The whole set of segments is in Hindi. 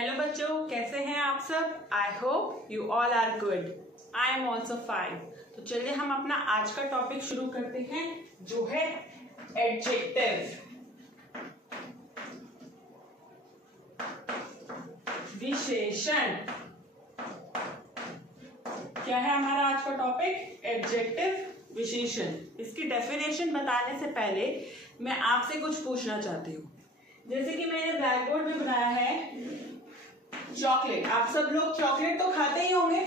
हेलो बच्चों, कैसे हैं आप सब? I hope you all are good. I am also fine. तो चलिए हम अपना आज का टॉपिक शुरू करते हैं, जो है एडजेक्टिव, विशेषण। क्या है हमारा आज का टॉपिक? एडजेक्टिव, विशेषण। इसकी डेफिनेशन बताने से पहले मैं आपसे कुछ पूछना चाहती हूँ। जैसे कि मैंने ब्लैक बोर्ड में बनाया है चॉकलेट। आप सब लोग चॉकलेट तो खाते ही होंगे,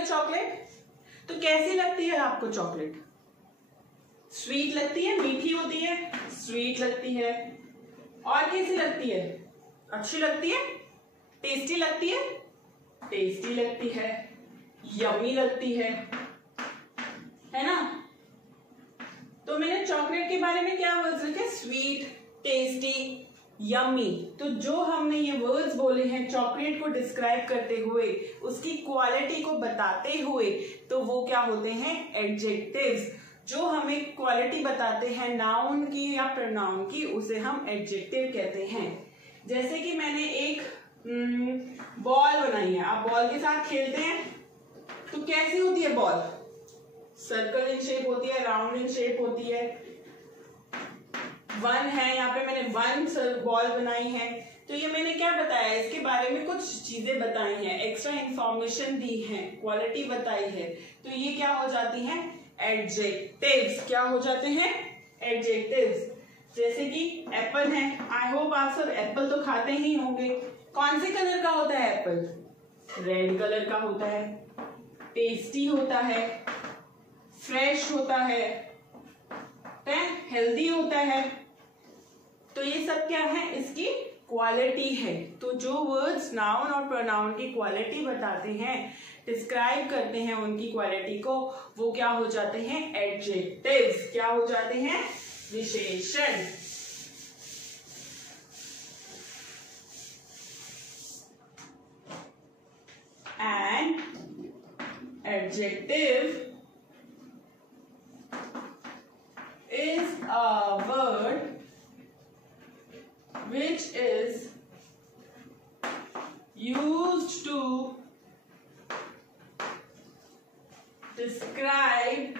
चॉकलेट। तो कैसी लगती है आपको चॉकलेट? स्वीट लगती है, मीठी होती है, स्वीट लगती है, और कैसी लगती है? अच्छी लगती है, टेस्टी लगती है, टेस्टी लगती है, यम्मी लगती है ना? तो मैंने चॉकलेट के बारे में क्या वर्ड्स लिखे? Sweet, tasty, yummy. तो जो हमने ये वर्ड्स बोले हैं चॉकलेट को डिस्क्राइब करते हुए, उसकी क्वालिटी को बताते हुए, तो वो क्या होते हैं? एडजेक्टिव्स। जो हमें क्वालिटी बताते हैं नाउन की या प्रोनाउन की, उसे हम एडजेक्टिव कहते हैं। जैसे कि मैंने एक बॉल बनाई है। आप बॉल के साथ खेलते हैं तो कैसी होती है बॉल? सर्कल इन शेप होती है, राउंड इन शेप होती है। वन है, यहाँ पे मैंने वन बॉल बनाई है। तो ये मैंने क्या बताया? इसके बारे में कुछ चीजें बताई हैं, एक्स्ट्रा इंफॉर्मेशन दी है, क्वालिटी बताई है। तो ये क्या हो जाती हैं? एडजेक्टिव्स। क्या हो जाते हैं? एडजेक्टिव्स। जैसे कि एप्पल है। आई होप आप सब एप्पल तो खाते ही होंगे। कौन से कलर का होता है एप्पल? रेड कलर का होता है। टेस्टी होता है, फ्रेश होता है, हेल्दी होता है। तो ये सब क्या है? इसकी क्वालिटी है। तो जो वर्ड्स नाउन और प्रोनाउन की क्वालिटी बताते हैं, डिस्क्राइब करते हैं उनकी क्वालिटी को, वो क्या हो जाते हैं? एडजेक्टिव्स। क्या हो जाते हैं? विशेषण। And adjective is a word which is used to describe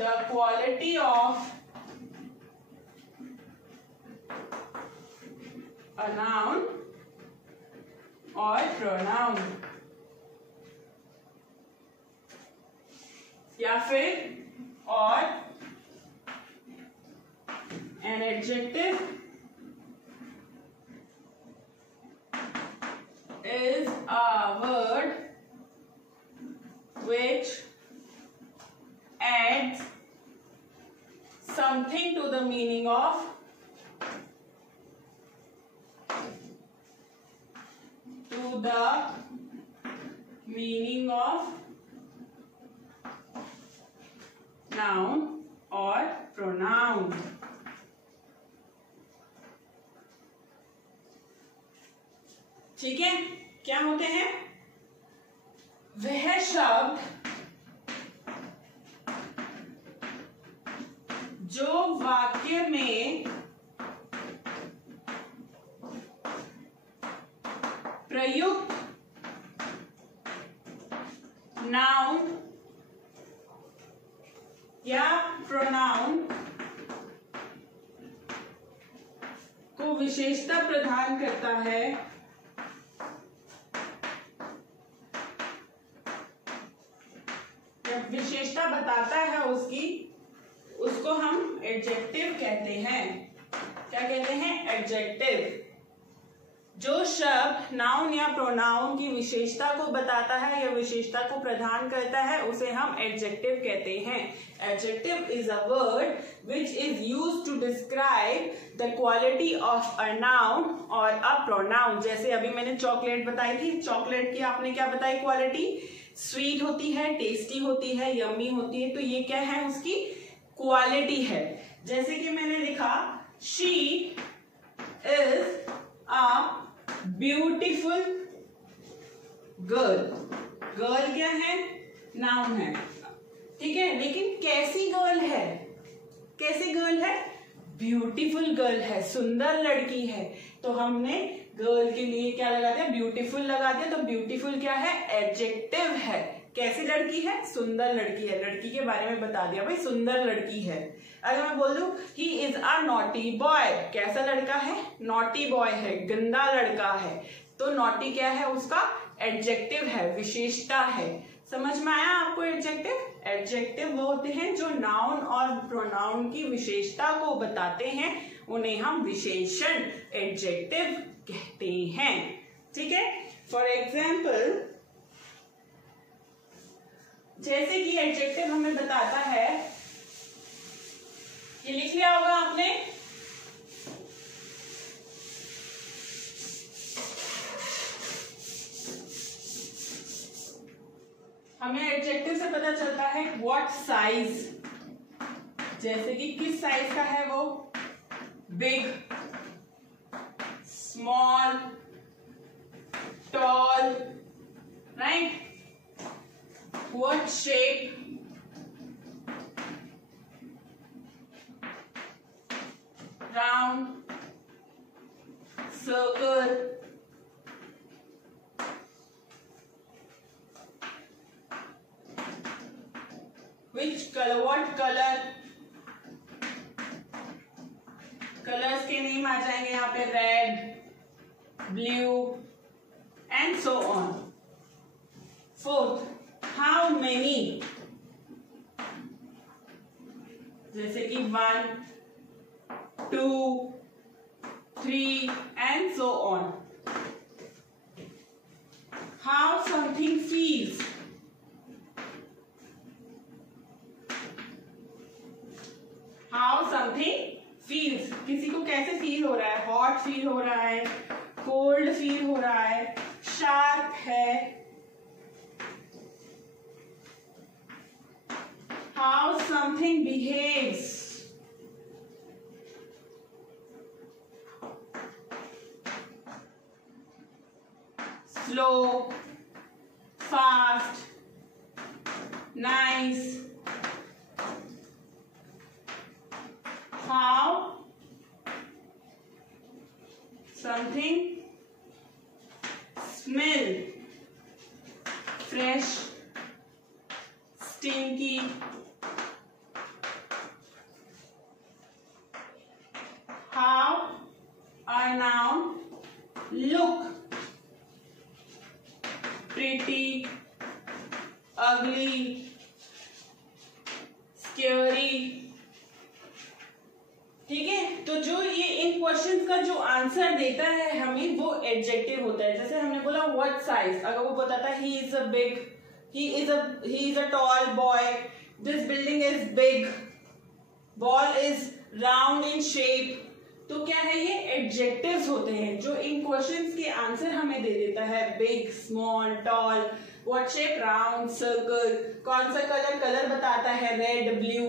the quality of a noun or pronoun, या फिर और an adjective is a word which adds something to the meaning of noun or pronoun। ठीक है? क्या होते हैं? वह शब्द जो वाक्य में प्रयुक्त नाउन या प्रोनाउन को विशेषता प्रदान करता है, या विशेषता बताता है उसको हम एडजेक्टिव कहते हैं। क्या कहते हैं? एडजेक्टिव। जो शब्द नाउन या प्रोनाउन की विशेषता को बताता है या विशेषता को प्रदान करता है, उसे हम एडजेक्टिव कहते हैं। Adjective is a word which is used to describe the quality of a noun और अ प्रोनाउन। जैसे अभी मैंने चॉकलेट बताई थी। चॉकलेट की आपने क्या बताई क्वालिटी? स्वीट होती है, टेस्टी होती है, यम्मी होती है। तो ये क्या है? उसकी क्वालिटी है। जैसे कि मैंने लिखा she is a beautiful girl. Girl क्या है? नाउन है, ठीक है। लेकिन कैसी गर्ल है? कैसी गर्ल है? ब्यूटीफुल गर्ल है, सुंदर लड़की है, तो हमने गर्ल के लिए क्या लगा दिया, ब्यूटीफुल लगा दिया। तो ब्यूटीफुल क्या है, एडजेक्टिव है। कैसी लड़की है, सुंदर लड़की है, लड़की के बारे में बता दिया भाई, सुंदर लड़की है। अगर मैं बोल दूं he is a naughty boy, कैसा लड़का है, नॉटी बॉय है, गंदा लड़का है, तो नॉटी क्या है, उसका एडजेक्टिव है, विशेषता है। समझ में आया आपको एडजेक्टिव? एडजेक्टिव वो होते हैं जो नाउन और प्रोनाउन की विशेषता को बताते हैं, उन्हें हम विशेषण एडजेक्टिव कहते हैं। ठीक है, फॉर एग्जाम्पल जैसे कि एडजेक्टिव हमें बताता है, ये लिख लिया होगा आपने, हमें एडजेक्टिव से पता चलता है व्हाट साइज, जैसे कि किस साइज का है वो, big, small, tall, right, what shape, round, circle, which color, what color, colours के नेम आ जाएंगे यहाँ पे, red, blue and so on. Fourth, how many, जैसे कि 1, 2, 3 and so on. How something feels, how something feels, किसी को कैसे फील हो रहा है, हॉट फील हो रहा है, कोल्ड फील हो रहा है, शार्प है। How something behaves, slow, fast, nice. How something smell, fresh, stinky. How a noun look, pretty, ugly, scary। ठीक है, तो जो ये इन क्वेश्चंस का जो आंसर देता है हमें, वो एडजेक्टिव होता है। जैसे हमने बोला व्हाट साइज, अगर वो बताता है he is a big, he is a tall boy, this building is big, ball is round in shape, तो क्या है, ये एडजेक्टिव्स होते हैं जो इन क्वेश्चंस के आंसर हमें दे देता है। Big, small, tall, what shape, round, circle, कौन सा कलर, कलर बताता है रेड, ब्लू,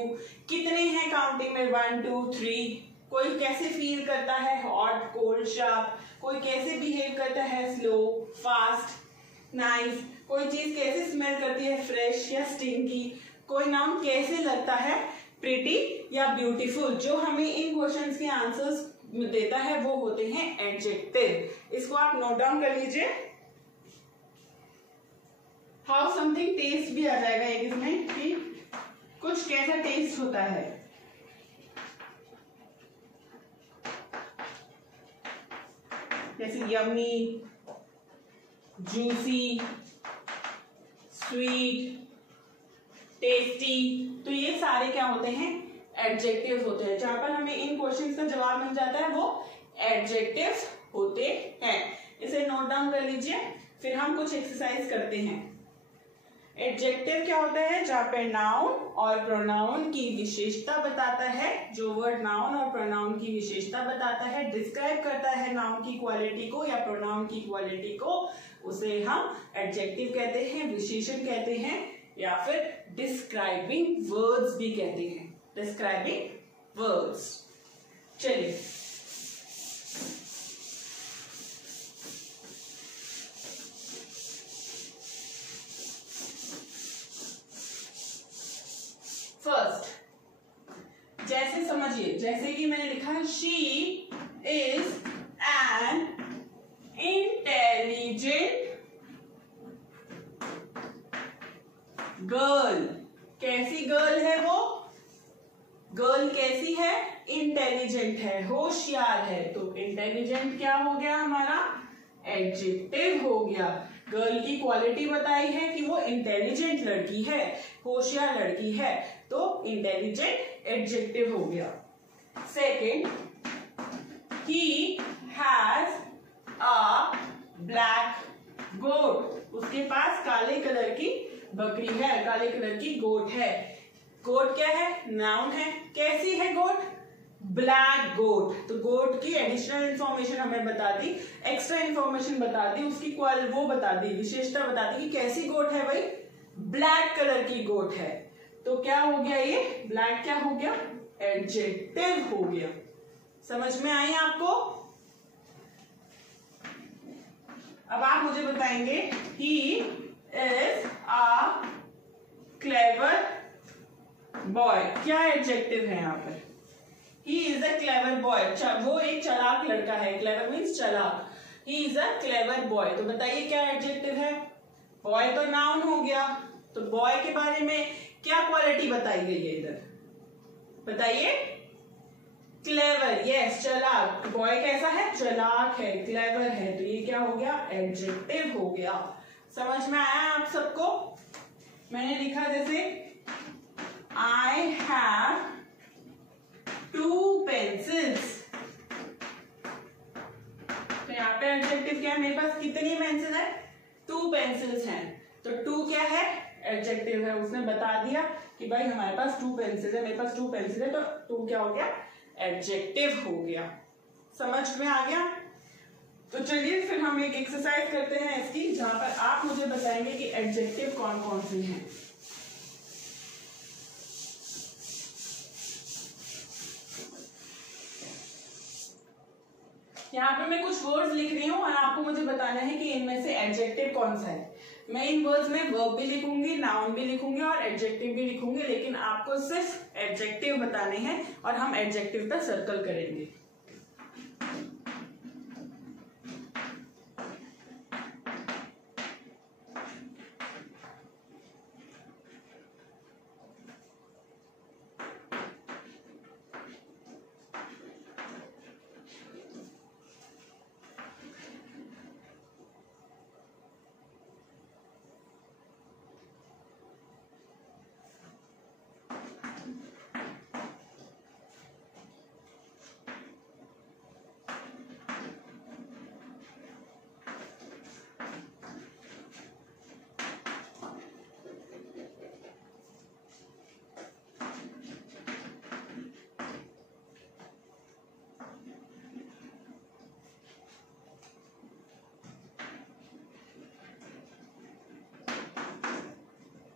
कितने हैं काउंटिंग में 1, 2, 3, कोई कैसे फील करता है, हॉट, कोल्ड, शार्प, कोई कैसे बिहेव करता है, स्लो, फास्ट, नाइस, कोई चीज कैसे स्मेल करती है, फ्रेश या स्टिंकी, कोई नाउन कैसे लगता है, प्रिटी या ब्यूटीफुल। जो हमें इन क्वेश्चंस के आंसर्स देता है वो होते हैं एडजेक्टिव। इसको आप नोट डाउन कर लीजिए। हाउ समथिंग टेस्ट भी आ जाएगा एक इसमें, कि कुछ कैसा टेस्ट होता है। जैसे यम्मी, जूसी, स्वीट, टेस्टी, तो ये सारे क्या होते हैं, एडजेक्टिव्स होते हैं। जहां पर हमें इन क्वेश्चंस का जवाब मिल जाता है वो एडजेक्टिव्स होते हैं। इसे नोट डाउन कर लीजिए, फिर हम कुछ एक्सरसाइज करते हैं। एडजेक्टिव क्या होता है, जहां पे नाउन और प्रोनाउन की विशेषता बताता है। जो वर्ड नाउन और प्रोनाउन की विशेषता बताता है, डिस्क्राइब करता है नाउन की क्वालिटी को या प्रोनाउन की क्वालिटी को, उसे हम एडजेक्टिव कहते हैं, विशेषण कहते हैं, या फिर डिस्क्राइबिंग वर्ड्स भी कहते हैं, डिस्क्राइबिंग वर्ड्स। चलिए फर्स्ट, जैसे समझिए, जैसे कि मैंने लिखा she is an intelligent girl. कैसी गर्ल है वो? गर्ल कैसी है? इंटेलिजेंट है, होशियार है। तो इंटेलिजेंट क्या हो गया हमारा? एडजेक्टिव हो गया। गर्ल की क्वालिटी बताई है कि वो इंटेलिजेंट लड़की है, होशियार लड़की है, तो इंटेलिजेंट एडजेक्टिव हो गया। Second, he has a black goat. उसके पास काले कलर की बकरी है, काले कलर की गोट है। गोट क्या है? नाउन है। कैसी है गोट? ब्लैक गोट। तो गोट की एडिशनल इंफॉर्मेशन हमें बता दी, एक्स्ट्रा इंफॉर्मेशन बता दी, उसकी वो बता दी, विशेषता बता दी कि कैसी गोट है भाई? ब्लैक कलर की गोट है। तो क्या हो गया ये? ब्लैक क्या हो गया? एडजेक्टिव हो गया। समझ में आई आपको? अब आप मुझे बताएंगे he is a clever boy. क्या एडजेक्टिव है यहाँ पर? He is a clever boy. वो एक चालाक लड़का है। क्लेवर मीन्स चालाक। He is a clever boy. तो बताइए क्या एडजेक्टिव है? बॉय तो नाउन हो गया। तो बॉय के बारे में क्या क्वालिटी बताई गई है इधर? बताइए। क्लेवर, यस, चालाक। बॉय कैसा है? चालाक है, क्लेवर है। तो ये क्या हो गया? एडजेक्टिव हो गया। समझ में आया आप सबको? मैंने लिखा जैसे I have 2 pencils। तो यहाँ पे एडजेक्टिव क्या है? मेरे पास कितनी पेंसिल है? 2 पेंसिल्स हैं। तो 2 क्या है? एडजेक्टिव है। उसने बता दिया कि भाई हमारे पास 2 पेंसिल है, मेरे पास 2 पेंसिल है, तो 2 क्या हो गया? एडजेक्टिव हो गया। समझ में आ गया? तो चलिए फिर हम एक एक्सरसाइज करते हैं इसकी, जहां पर आप मुझे बताएंगे कि एडजेक्टिव कौन कौन से हैं। यहाँ पे मैं कुछ वर्ड्स लिख रही हूँ और आपको मुझे बताना है कि इनमें से एडजेक्टिव कौन सा है। मैं इन वर्ड्स में वर्ब भी लिखूंगी, नाउन भी लिखूंगी और एडजेक्टिव भी लिखूंगी, लेकिन आपको सिर्फ एडजेक्टिव बताने हैं और हम एडजेक्टिव पर सर्कल करेंगे।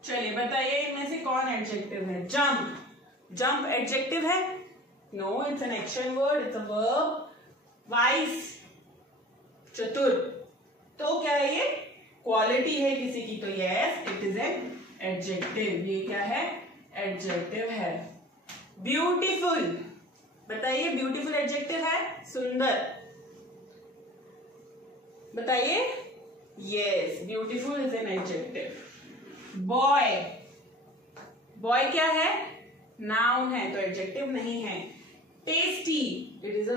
चलिए बताइए इनमें से कौन एडजेक्टिव है? जंप। जंप एडजेक्टिव है? No, it's an action word, it's a verb. Wise, चतुर। तो क्या है ये? क्वालिटी है किसी की, तो yes, it is an adjective. ये क्या है? एडजेक्टिव है। ब्यूटीफुल, बताइए ब्यूटीफुल एडजेक्टिव है? सुंदर, बताइए। Yes, beautiful is an adjective. Boy, boy क्या है? नाउन है, तो एडजेक्टिव नहीं है। Tasty, it is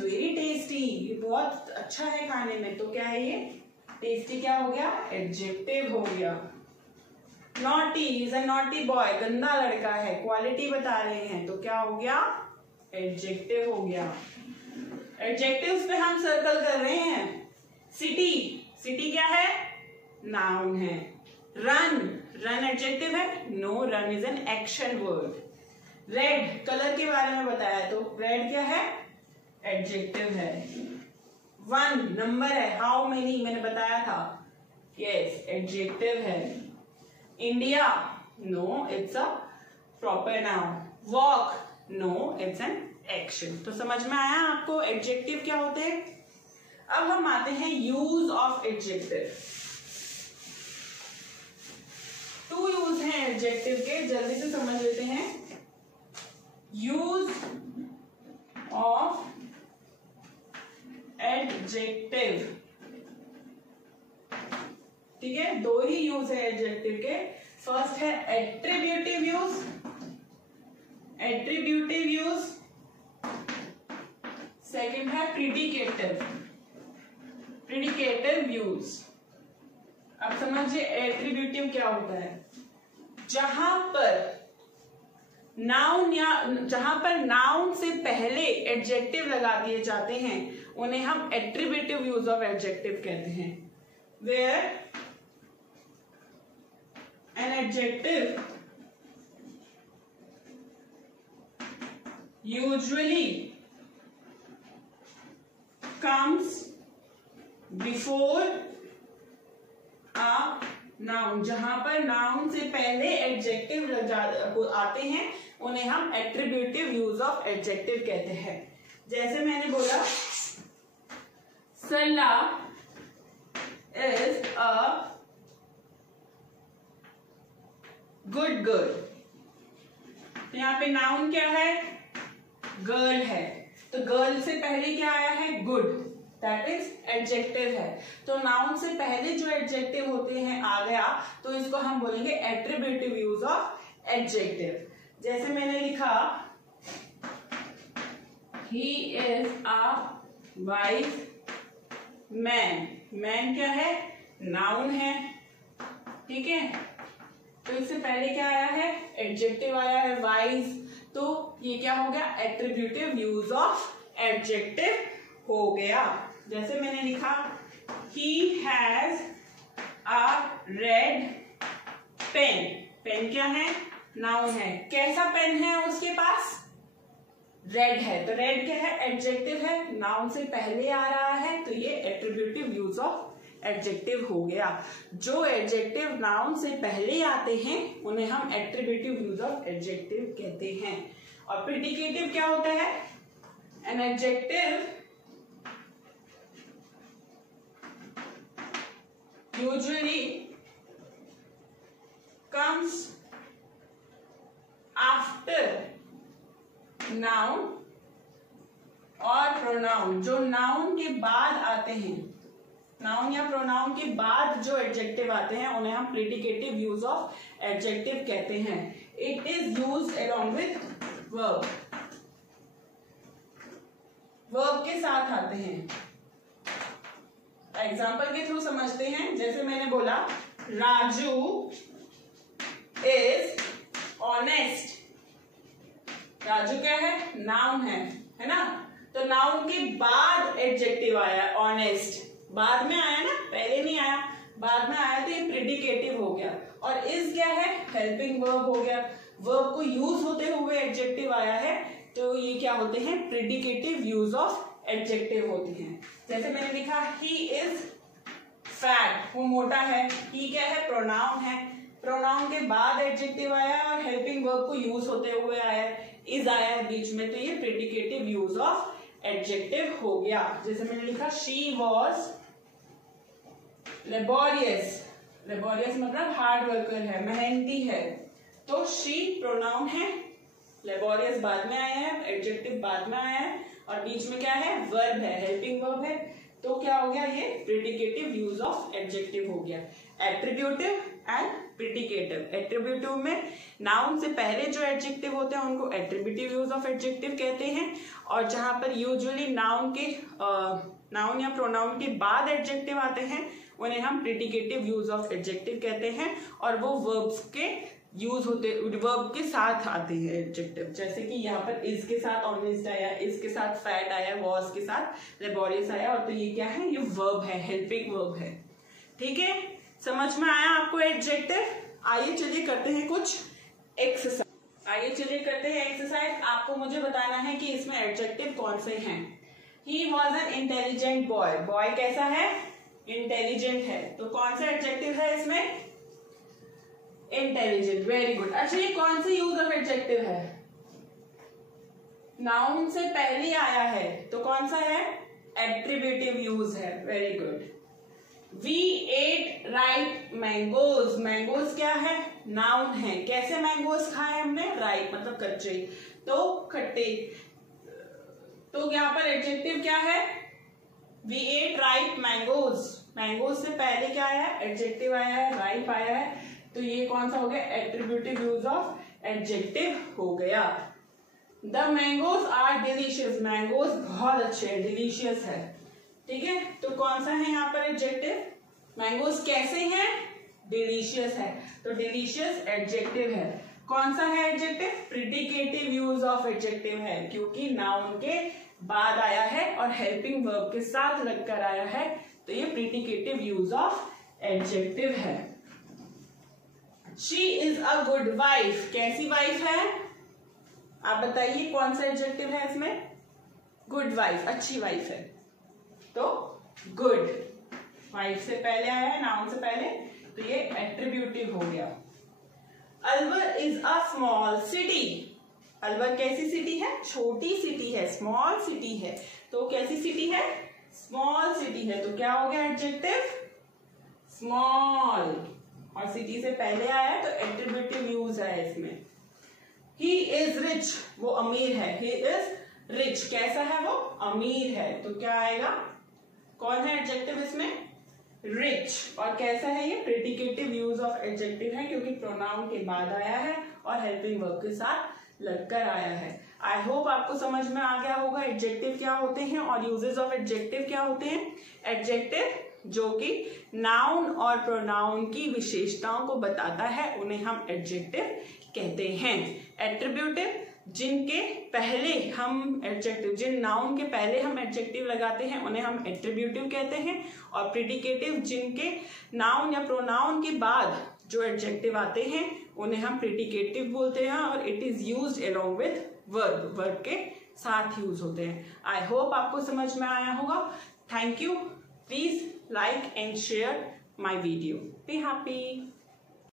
very tasty, ये बहुत अच्छा है खाने में, तो क्या है ये? टेस्टी क्या हो गया? एडजेक्टिव हो गया। Naughty, is a naughty boy, गंदा लड़का है, क्वालिटी बता रहे हैं, तो क्या हो गया? एडजेक्टिव हो गया। एडजेक्टिव्स पे हम सर्कल कर रहे हैं। सिटी, सिटी क्या है? नाउन है। रन, रन एडजेक्टिव है? No, run is an action word. Red, colour के बारे में बताया, तो रेड क्या है? एडजेक्टिव है। 1 नंबर है, हाउ मेनी मैंने बताया था, यस, एडजेक्टिव है। India, no, it's a proper noun. Walk, no, it's an action. तो समझ में आया आपको एडजेक्टिव क्या होते हैं? अब हम आते हैं यूज ऑफ एडजेक्टिव। 2 यूज हैं एडजेक्टिव के, जल्दी से समझ लेते हैं। यूज एडजेक्टिव, ठीक है, दो ही यूज है एडजेक्टिव के। फर्स्ट है attributive use, attributive use, second है प्रीडिकेटिव, प्रीडिकेटिव यूज। अब समझिए एट्रीब्यूटिव क्या होता है। जहां पर नाउन से पहले एडजेक्टिव लगा दिए जाते हैं उन्हें हम एट्रीब्यूटिव यूज ऑफ एडजेक्टिव कहते हैं। Where an adjective usually comes before a noun, जहां पर नाउन से पहले एडजेक्टिव आते हैं उन्हें हम एट्रीब्यूटिव यूज ऑफ एडजेक्टिव कहते हैं। जैसे मैंने बोला सला इज अ गुड गर्ल, तो यहां पे नाउन क्या है, गर्ल है, तो गर्ल से पहले क्या आया है, गुड, दैट इज एडजेक्टिव है। तो नाउन से पहले जो एडजेक्टिव होते हैं आ गया तो इसको हम बोलेंगे एट्रीब्यूटिव यूज ऑफ एडजेक्टिव। जैसे मैंने लिखा he is a wise man, man क्या है, नाउन है, ठीक है, तो इससे पहले क्या आया है, एडजेक्टिव आया है वाइज, तो ये क्या हो गया, एट्रीब्यूटिव यूज ऑफ एडजेक्टिव हो गया। जैसे मैंने लिखा he has a red pen, pen क्या है, नाउन है, कैसा पेन है उसके पास, रेड है, तो रेड क्या है, एडजेक्टिव है, नाउन से पहले आ रहा है तो ये एट्रीब्यूटिव यूज ऑफ एडजेक्टिव हो गया। जो एडजेक्टिव नाउन से पहले आते हैं उन्हें हम एट्रीब्यूटिव यूज ऑफ एडजेक्टिव कहते हैं। और प्रीडिकेटिव क्या होता है, an adjective usually comes after noun और pronoun, जो noun के बाद आते हैं, noun या pronoun के बाद जो adjective आते हैं उन्हें हम predicative use of adjective कहते हैं। It is used along with verb, verb के साथ आते हैं। एग्जाम्पल के थ्रू समझते हैं। जैसे मैंने बोला राजू इज ऑनेस्ट, राजू क्या है, नाउन है ना, तो नाउन के बाद एडजेक्टिव आया ऑनेस्ट, बाद में आया ना, पहले नहीं आया, बाद में आया तो ये प्रीडिकेटिव हो गया। और इज क्या है, हेल्पिंग वर्ब हो गया, वर्ब को यूज होते हुए एडजेक्टिव आया है तो ये क्या होते हैं, प्रीडिकेटिव यूज ऑफ एडजेक्टिव होते हैं। जैसे मैंने लिखा ही इज फैट, वो मोटा है, ही क्या है, प्रोनाउन है, प्रोनाउन के बाद एडजेक्टिव आया और हेल्पिंग वर्ब को यूज होते हुए आया, इज आया बीच में, तो ये प्रीडिकेटिव यूज ऑफ एडजेक्टिव हो गया। जैसे मैंने लिखा शी वॉज लेबोरियस, लेबोरियस मतलब हार्ड वर्कर है, मेहनती है, तो शी प्रोनाउन है, लेबोरियस बाद में आया है, एडजेक्टिव बाद में आया है और बीच में क्या है, वर्ब है, हेल्पिंग वर्ब है, तो क्या हो गया, ये प्रीडिकेटिव यूज ऑफ एडजेक्टिव हो गया। एट्रीब्यूटिव एंड प्रीडिकेटिव, एट्रीब्यूटिव में नाउन से पहले जो एडजेक्टिव होते हैं उनको एट्रीब्यूटिव यूज ऑफ एडजेक्टिव कहते हैं, और जहां पर यूजुअली नाउन या प्रोनाउन के बाद एडजेक्टिव आते हैं उन्हें हम प्रीडिकेटिव यूज ऑफ एडजेक्टिव कहते हैं, और वो वर्ब्स के यूज होते, वर्ब के साथ आते हैं एडजेक्टिव। जैसे कि यहाँ पर इज के साथ ऑनेस्ट आया, इज के साथ फैट आया, वॉज के साथ लेबोरियस आया, और तो ये क्या है, ये वर्ब है, हेल्पिंग वर्ब है। ठीक है, समझ में आया आपको एडजेक्टिव? आइए चलिए करते हैं कुछ एक्सरसाइज। आइए चलिए करते हैं एक्सरसाइज। आपको मुझे बताना है कि इसमें एडजेक्टिव कौन से हैं। He was an intelligent boy, boy कैसा है, इंटेलिजेंट है, तो कौन सा एडजेक्टिव है इसमें, इंटेलिजेंट, वेरी गुड। अच्छा ये कौन सा यूज ऑफ एडजेक्टिव है, नाउन से पहले आया है तो कौन सा है, एट्रीब्यूटिव यूज है, very good. We ate ripe mangoes, mangoes क्या है, नाउन है, कैसे मैंगोज खाए हमने, राइट मतलब कच्चे, तो खट्टे, तो यहाँ पर एडजेक्टिव क्या है, we ate ripe mangoes. Mangoes से पहले क्या आया है, एडजेक्टिव आया है, राइप आया है, तो ये कौन सा हो गया, एट्रीब्यूटिव यूज ऑफ एडजेक्टिव हो गया। The mangoes are delicious, mangoes बहुत अच्छे हैं, डिलीशियस है, ठीक है। तो कौन सा है यहाँ पर एडजेक्टिव, मैंगोज कैसे हैं, डिलीशियस है, तो डिलीशियस एडजेक्टिव है। कौन सा है एडजेक्टिव, प्रिडिकेटिव यूज ऑफ एडजेक्टिव है, क्योंकि नाउन के बाद आया है और हेल्पिंग वर्ब के साथ लगकर आया है, तो ये प्रिडिकेटिव यूज ऑफ एडजेक्टिव है। She is a good wife, कैसी वाइफ है, आप बताइए कौन सा एडजेक्टिव है इसमें, गुड वाइफ, अच्छी वाइफ है, तो गुड, वाइफ से पहले आया है, नाउन से पहले, तो ये एट्रीब्यूटिव हो गया। Alwar is a small city, Alwar कैसी सिटी है, छोटी सिटी है, स्मॉल सिटी है, तो कैसी सिटी है, स्मॉल सिटी है, तो क्या हो गया एडजेक्टिव, स्मॉल, और सिटी से पहले आया है तो एट्रीब्यूटिव यूज है इसमें। ही इज रिच, वो अमीर है, ही इज रिच, कैसा है वो, अमीर है, तो क्या आएगा, कौन है एडजेक्टिव इसमें, रिच, और कैसा है ये, प्रेडिकेटिव यूज ऑफ एडजेक्टिव है, क्योंकि प्रोनाउन के बाद आया है और हेल्पिंग वर्ब के साथ लगकर आया है। आई होप आपको समझ में आ गया होगा एडजेक्टिव क्या होते हैं और यूजेस ऑफ एडजेक्टिव क्या होते हैं। एडजेक्टिव जो कि नाउन और प्रोनाउन की विशेषताओं को बताता है उन्हें हम एडजेक्टिव कहते हैं। एट्रीब्यूटिव जिनके पहले हम एडजेक्टिव, जिन नाउन के पहले हम एडजेक्टिव लगाते हैं उन्हें हम एट्रीब्यूटिव कहते हैं, और प्रिडिकेटिव जिनके नाउन या प्रोनाउन के बाद जो एडजेक्टिव आते हैं उन्हें हम प्रिडिकेटिव बोलते हैं, और it is used along with verb, verb के साथ यूज होते हैं। आई होप आपको समझ में आया होगा। Thank you. Please like and share my video. Be happy.